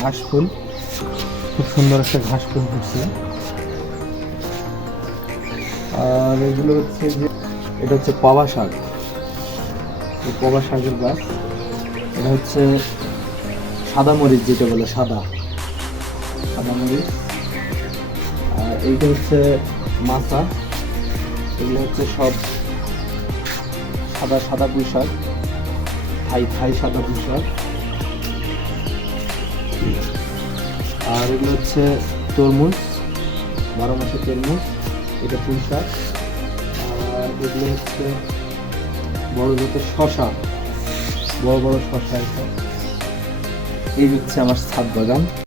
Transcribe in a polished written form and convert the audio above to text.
ঘাস ফুল, খুব সুন্দর একটা ঘাস ফুল হচ্ছে। আর এগুলো হচ্ছে যে এটা হচ্ছে পবা শাক, এই পবা শাকের গাছ। এটা হচ্ছে সাদা মরিচ, যেটা বলে সাদা সাদা মরিচ। আর এইটা হচ্ছে মাছা, এগুলো হচ্ছে সব সাদা সাদা পুঁই শাক, থাই থাই সাদা পুঁই শাক। আর এগুলো হচ্ছে তরমুজ, 12 মাসের তরমুজ, এটা পুঁই শাক। আর এগুলো হচ্ছে বড় জাতের শশা, বড় বড় শশা। এটা এই হচ্ছে আমার ছাদ বাগান।